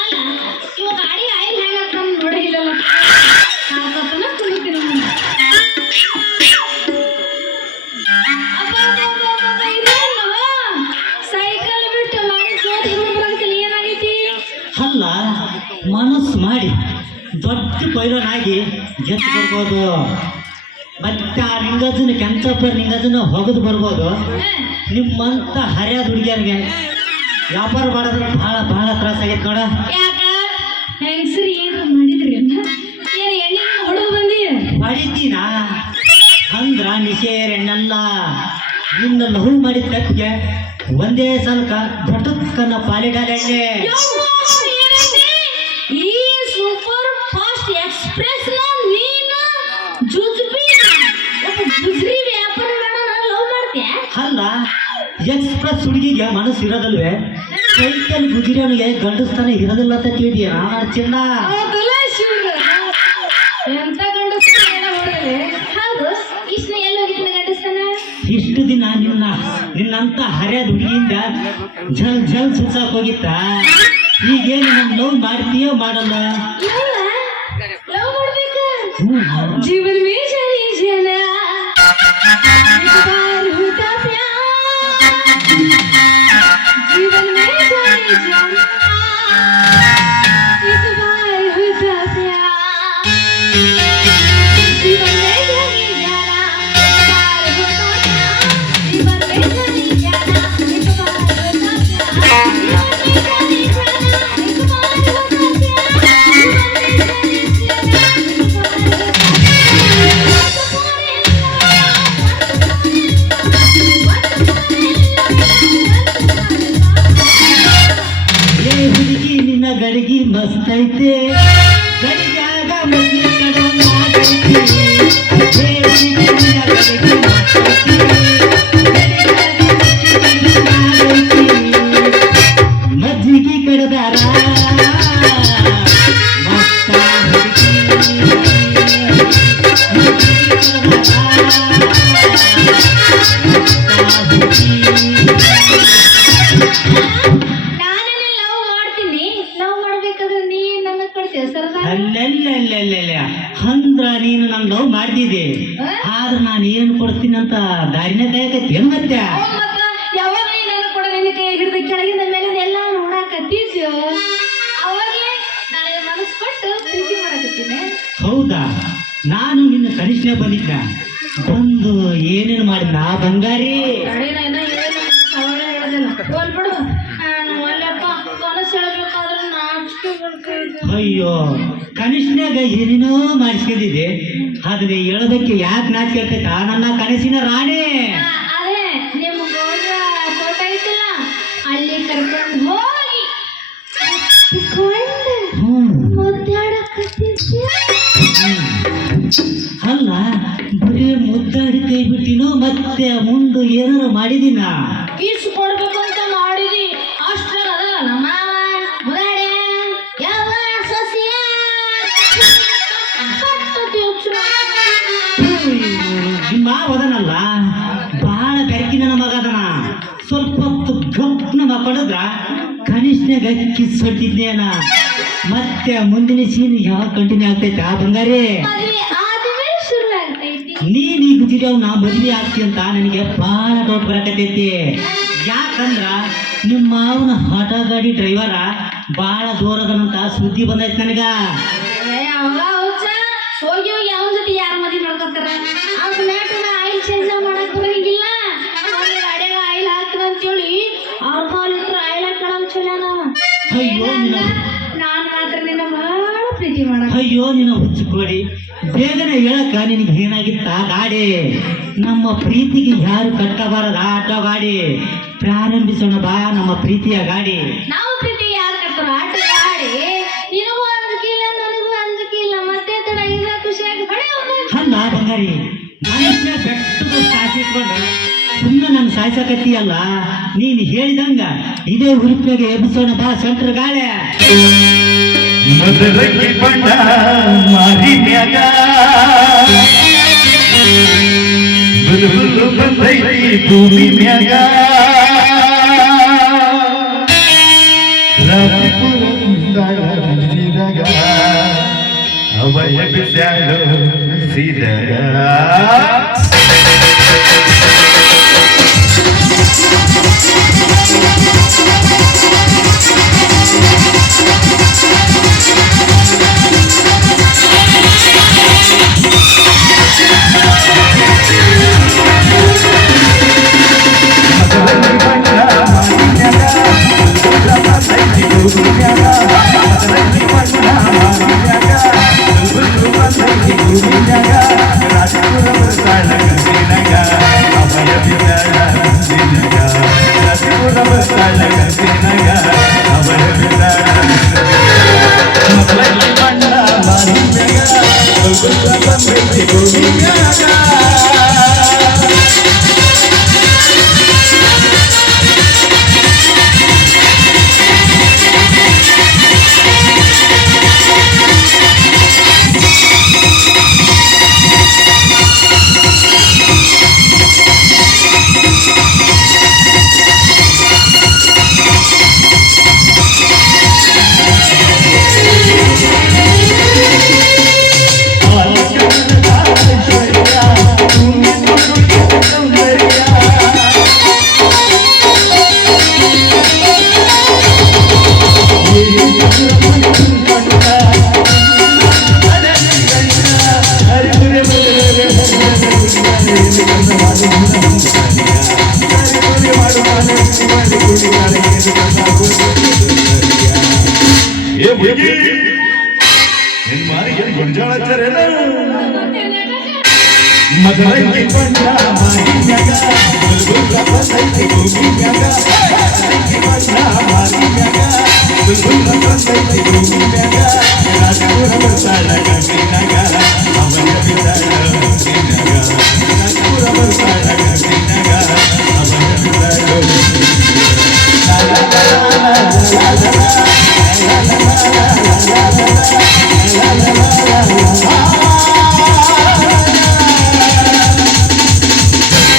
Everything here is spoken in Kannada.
ಅಲ್ಲ ಇವ ಗಾಡಿ ಆಯಿಲ್ ಹೆಂಗ ನೋಡಿಲ್ಲಲ್ಲ ಹಾಕಪ್ಪನ ಕುಳಿತೀನಿ ಸೈಕಲ್ ಬಿಟ್ಟು ಮಾಡಿ ಏನಾಗೈತಿ ಅಲ್ಲ ಮನಸ್ಸು ಮಾಡಿ ದೊಡ್ಡ ಪೈಲನಾಗಿ ಗೆದ್ದು ಬರ್ಬೋದು. ಮತ್ತೆ ಆ ನಿಂಗಜನ ಕೆಂಚಪ್ಪ ನಿಂಗಜನ ಹೊಗದು ಬರ್ಬೋದು. ನಿಮ್ಮಂತ ಹರಿಯಾದ ಹುಡುಗಿಯರಿಗೆ ವ್ಯಾಪಾರ ಮಾಡೋದ್ರೆ ಬಹಳ ಬಹಳ ತ್ರಾಸ ಆಗೈತೆ ನೋಡ. ಯಾಕ ಹೆಂಗಸರಿ ಏನು ಮಾಡಿದ್ರಿ ಏನು ಎಣ್ಣೆ ಹೊಡೆದು ಬಂದಿ ಮಾಡಿದ್ದೀನ ಅಂದ್ರ ನಿಷೇರೆಣ್ಣಲ್ಲ. ನಿನ್ನ ಲಹು ಮಾಡಿದ ತಪ್ಪಿಗೆ ಒಂದೇ ಸಲಕ ದೊಡ್ಡಕ್ಕನ್ನ ಪಾಲಿಡಾಲ ಎಣ್ಣೆ. ಈ ಸೂಪರ್ ಫಾಸ್ಟ್ ಎಕ್ಸ್ಪ್ರೆಸ್ ನೀನು ಜುಜ್ಬಿ ಗುಜ್ರಿ ವ್ಯಾಪಾರ ಲವ್ ಮಾಡ್ತೀಯ ಅಲ್ಲ ಎಕ್ಸ್ಪ್ರೆಸ್ ಹುಡುಗಿಗೆ ಮನಸ್ಸು ಇರೋದಲ್ವೇ? ಸೈಕಲ್ ಗುಜಿರನಿಗೆ ಗಂಡಸ್ತಾನೆ ಇರೋದಿಲ್ಲ ಅಂತ ಕೇಳಿದೀಯ ಚಿನ್ನ. ಎಂತ ಗಂಡಸ್ತಾನ ಹೌದು ಇಷ್ಟ ಎಲ್ಲ ಹೋಗಿದ್ದ ಗಂಡಸ್ತಾನ. ಇಷ್ಟು ದಿನ ನಿನ್ನಂತ ಹರಿಯಾದ ಹುಡುಗಿಯಿಂದ ಜಲ್ ಜಲ್ ಸುತ್ತಾಕ್ ಹೋಗಿತ್ತ. ಈಗೇನು ನಮ್ ಲವ್ ಮಾಡ್ತೀಯೋ ಮಾಡಲ್ಲ? ಲವ್ ಮಾಡ್ಬೇಕ ಜೀವನ ಮೇ ಜನಿ ಜನ जीवन में जाने जाना एक बार होता प्यार जीवन में जाने जाना एक बार होता प्यार जीवन में जाने जाना एक बार होता प्यार जीवन में जाने जाना एक बार होता प्यार जीवन में जाने जाना एक बार ಹುಡುಗಿ ನಿನ್ನ ಗಡಿಗೆ ಮಸ್ತ್ ಐತೆ. ಗಡಿಗಾಗ ಮದ್ವೆ ಕಡಂಗ ಮಜ್ಜಿಗೆ ಕಡದಾರ ಮಸ್ತ ಅಲ್ಲೆಲ್ಲ ಅಂದ್ರ ನೀನು ನನ್ ಲವ್ ಮಾಡ್ತಿದ್ದೆ. ಆದ್ರೆ ನಾನು ಏನ್ ಕೊಡ್ತೀನಿ ಅಂತ ದಾರಿನ ಕಾಯಕತ್ತಿ ಏನ್ ಮತ್ತೆ ಯಾವಾಗ ನಾನು ಕೂಡ ನಿನ್ನ ಕೈ ಹಿಡಿದು ಕೆಳಗಿಂದ ಮೇಲೆ ಎಲ್ಲ ನೋಡಾಕತ್ತಿದ್ಯೋ ಅವಾಗಲೇ ನಾನು ಮನಸ್ಸು ಕೊಟ್ಟು ಪ್ರೀತಿ ಮಾಡಕತ್ತೀನಿ. ಹೌದಾ? ನಾನು ನಿನ್ನ ಕನಿಷ್ಠ ಬಂದಿದ್ದ ಬಂದು ಏನೇನು ಮಾಡಿದ ಬಂಗಾರಿ? ಅಯ್ಯೋ ಕನಿಷ್ಠನಾಗ ಏನೇನೋ ಮಾಡಿಸ್ಕೊಂಡಿದ್ದೆ. ಆದ್ರೆ ಹೇಳೋದಕ್ಕೆ ಯಾಕೆ ನಾಚಿಕೆ ಆಗ್ತೈತ ನನ್ನ ಕನಸಿನ ರಾಣಿ. ಅದೇ ನಿಮ್ಮ ತೋಟ ಐತಿಲ್ಲ ಅಲ್ಲಿ ಕರ್ಕೊಂಡು ಹೋಗಿ ಅಲ್ಲ ಬರೀ ಮುದ್ದಾಡಿ ಕೈ ಬಿಟ್ಟಿನೋ ಮತ್ತೆ ಮುಂದೆ ಏನಾರು ಮಾಡಿದಿನ ಈಸು ಕೊಡ್ಬೇಕು ಅಂತ ಮಾಡಿದಿ ಅಷ್ಟೇ ಅದಲ್ಲ ನಮ್ಮ ಮುದಾಡೆ ಯಾವ ಸಸಿಯ ನಿಮ್ಮ ಅದನಲ್ಲ ಬಹಳ ಬೆರಕಿನ ಮಗ ಅದನ. ಸ್ವಲ್ಪ ಹೊತ್ತು ಗಪ್ನ ಮಕ್ಕಳಿದ್ರ ಕನಿಷ್ಠನಾಗ ಕಿಸ್ ಹೊಟ್ಟಿದ್ನೇನ. ಮತ್ತೆ ಮುಂದಿನ ಸೀನ್ ಯಾವಾಗ ಕಂಟಿನ್ಯೂ ಆಗ್ತೈತೆ ಆ ಬಂಗಾರಿ? ನೀನ್ ಈಗ ಗುಜಿರವ್ ನಾ ಮದುವೆ ಆಗ್ತಿ ಅಂತ ನನಗೆ ಬಹಳ ಡೌಟ್ ಬರಕತೈತಿ. ಯಾಕಂದ್ರ ನಿಮ್ಮ ಮಾವನ ಆಟೋ ಗಾಡಿ ಡ್ರೈವರ ಬಹಳ ದೂರದನಂತ ಸುದ್ದಿ ಬಂದೈತಿ ನನಗ. ಹೋಗಿ ಹೋಗಿ ಅವನ ಜೊತೆ ಯಾರ ಮದುವೆ ಮಾಡ್ಕೊತಾರ? ಅವ್ನ ಆಯಿಲ್ ಚೇಂಜ್ ಮಾಡಕ್ ಬರಂಗಿಲ್ಲ. ಗಾಡಿಯಾಗ ಆಯಿಲ್ ಹಾಕ್ತಾರ ಅಂತೇಳಿ ಅವ್ರ ಕಾಲಿಟ್ರ ಆಯಿಲ್ ಹಾಕೊಳ್ಳೋದು ಚಲೋ ನಾವು. ಅಯ್ಯೋ ನಾನ್ ಮಾತ್ರ ನಿನ್ನ ಬಹಳ ಪ್ರೀತಿ ಮಾಡ. ಅಯ್ಯೋ ನಿನ್ನ ಹುಚ್ಚಿಕೊಡಿ ಬೇಗನೆ ಹೇಳಕ್ಕ ನಿನಗೆ ಏನಾಗಿತ್ತ ಗಾಡಿ? ನಮ್ಮ ಪ್ರೀತಿಗೆ ಯಾರು ಕಟ್ಟಬಾರದ ಆಟೋ ಗಾಡಿ. ಪ್ರಾರಂಭಿಸೋಣ ಬಾ ನಮ್ಮ ಪ್ರೀತಿಯ ಗಾಡಿ. ನಾವು ಪ್ರೀತಿಗೆ ಯಾರು ಕಟ್ತಾರ ಆಟೋ ಗಾಡಿ? ನಿನಗೂ ಅಂಜಿಕಿಲ್ಲ ನನಗೂ ಅಂಜಿಕಿಲ್ಲ ಮತ್ತೆ ತಡ ಇಲ್ಲ ಖುಷಿಯಾಗಿ ಬಡ ಅಲ್ಲ ಬಂಗಾರಿ ಮನುಷ್ಯ ಬೆಟ್ಟದ ಸಾಯಿಸಿಟ್ಕೊಂಡ ಸುಮ್ಮನೆ ನನ್ನ ಸಾಯಿಸಕತ್ತೀಯಲ್ಲ. ನೀನು ಹೇಳಿದಂಗ ಇದೇ ಹುರುಪಿಗೆ ಎಬ್ಬಿಸೋಣ ಬಾ ಸೆಂಟ್ರ್ ಗಾಳಿ. ಮದರಕ್ಕೆ ಬಂಡ ಮಾರಿನ್ಯಾಗ ಬುಲ್ಬುಲ್ ಬಂದೈತಿ ಭೂಮಿ ಮ್ಯಾಗ ರಾಜಪುರ ಮುಗಿದಾಗ ಅವಯ ಬಿಸಾಡೋ ಸಿದಾಗ ಮದರಂಗಿ ಬಣ್ಣ ಮಾರಿನ್ಯಾಗ ಬುಲ್ಬುಲ್ ಬಂದೈತಿ ಭೂಮಿಯಾಗ ಮದರಂಗಿ ಬಣ್ಣ ಮಾರಿನ್ಯಾಗ ಬುಲ್ಬುಲ್ ಬಂದೈತಿ ಭೂಮಿಯಾಗ ರಾಜಪುರ ಬರ್ತಾಳ ಗಂಟಿನಾಗ ಅವನ ಬಿದ್ದಾಳ ಹುಟ್ಟಿನಾಗ ರಾಜಪುರ ಬರ್ತಾಳ ಗಂಟಿನಾಗ ಅವನ ಬಿದ್ದಾಳ la la la la la la la la la la la la